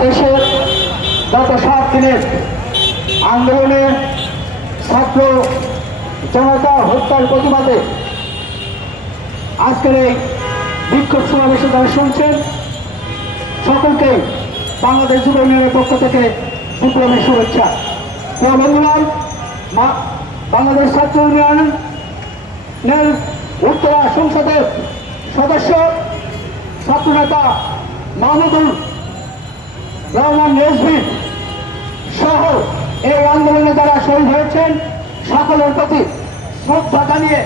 বাংলাদেশের গত 7 দিনের আন্দোলনে ছাত্র জনতা হত্যার প্রতিবাদে আজকের এই বিক্ষোভ সমাবেশে যারা শুনছেন সকলকে বাংলাদেশ যুব ইউনিয়নের পক্ষ থেকে বিপ্লবী শুভেচ্ছা। প্রিয় বন্ধুগণ, বাংলাদেশ ছাত্র ইউনিয়নের উত্তরা সংসদের সদস্য ছাত্রনেতা মাহমুদুর রহমান রেজভী সহ এই আন্দোলনে যারা শহীদ হয়েছেন সকলের প্রতি শ্রদ্ধা জানিয়ে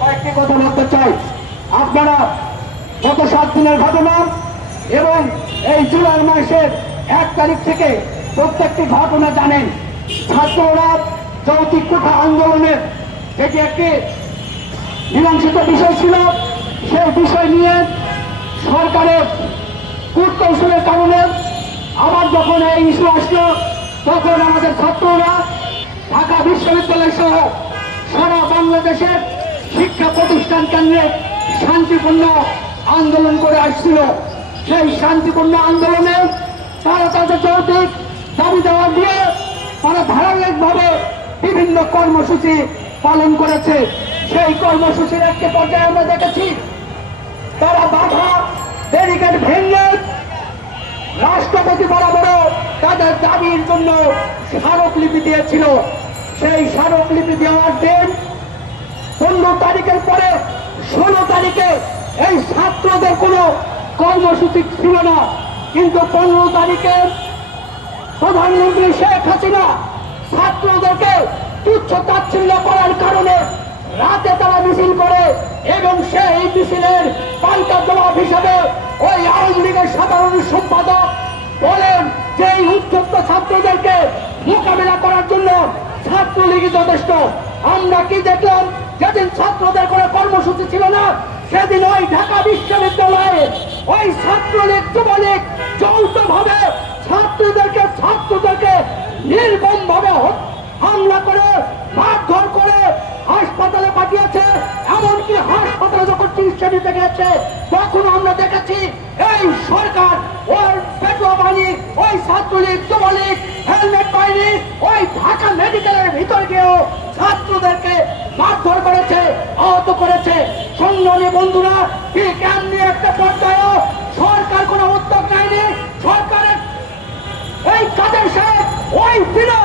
কয়েকটি কথা বলতে চাই। আপনারা গত 7 দিনের ঘটনা এবং এই জুলাই মাসের 1 তারিখ থেকে প্রত্যেকটি ঘটনা জানেন। ছাত্ররা যৌক্তিক কোঠা আন্দোলনের যেটি একটি মীমাংসিত বিষয় ছিল, সেই বিষয় নিয়ে সরকারের কূটকৌশলের কারণে আবার যখন এই ইস্যু আসলো তখন আমাদের ছাত্ররা ঢাকা বিশ্ববিদ্যালয় সহ সারা বাংলাদেশের শিক্ষা প্রতিষ্ঠান কেন্দ্রে শান্তিপূর্ণ আন্দোলন করে আসছিল। সেই শান্তিপূর্ণ আন্দোলনে তারা তাদের যৌক্তিক দাবি দেওয়া দিয়ে তারা ধারাবাহিকভাবে বিভিন্ন কর্মসূচি পালন করেছে। সেই কর্মসূচির একটি পর্যায়ে আমরা দেখেছি তারা বাধা ব্যারিকেড ভেঙে রাষ্ট্রপতি বরাবর তাদের দাবির জন্য স্মারকলিপি দিয়েছিল। সেই স্মারকলিপি দেওয়ার দিন 15 তারিখের পরে 16 তারিখে এই ছাত্রদের কোনো কর্মসূচি ছিল না, কিন্তু 15 তারিখে প্রধানমন্ত্রী শেখ হাসিনা ছাত্রদেরকে তুচ্ছ তাচ্ছিল্য করার কারণে রাতে তারা মিছিল করে এবং সেই মিছিলের পাল্টা জবাব হিসাবে ওই আওয়ামী লীগের সাধারণ সম্পাদক বলেন যে এই উত্তপ্ত ছাত্রদেরকে মোকাবেলা করার জন্য ছাত্রলীগই যথেষ্ট। আমরা কি দেখলাম? যেদিন ছাত্রদের কোনো কর্মসূচি ছিল না সেদিন ওই ঢাকা বিশ্ববিদ্যালয়ে ওই ছাত্রলীগ যুবলীগ যৌথভাবে ছাত্রদেরকে নির্মমভাবে হামলা করে মারধর করে হাসপাতালে পাঠিয়েছে। এমনকি হাসপাতালে যখন চিকিৎসা নিতে গেছে তখন আমরা দেখেছি এই সরকার ওই পেট্রোল বাহিনী ওই ছাত্রলীগ যুবলীগ হেলমেট বাহিনী ওই ঢাকা মেডিকেলের ভিতর গিয়েও ছাত্রদেরকে মারধর করেছে, আহত করেছে। সংগ্রামী বন্ধুরা, ঠিক এমনি একটা পর্যায়ে সরকার কোনো উদ্যোগ নেয়নি। সরকারের এই কাদের সাহেব ওই দিনে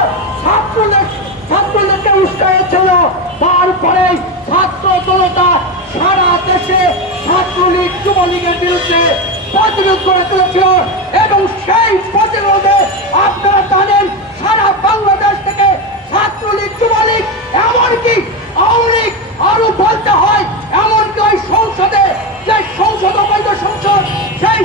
ছাত্রদেরকে উস্কাইছিল। তারপরে ছাত্র জনতা সারা দেশে ছাত্রলীগ যুবলীগের বিরুদ্ধে প্রতিরোধ করে তুলেছিল এবং সেই প্রতিরোধে আপনারা জানেন সারা বাংলাদেশ থেকে ছাত্রলীগ যুবলীগ এমনকি আওয়ামী লীগ আরো বলতে হয় এমনকি ওই সংসদে যে সংসদ অবৈধ সংসদ সেই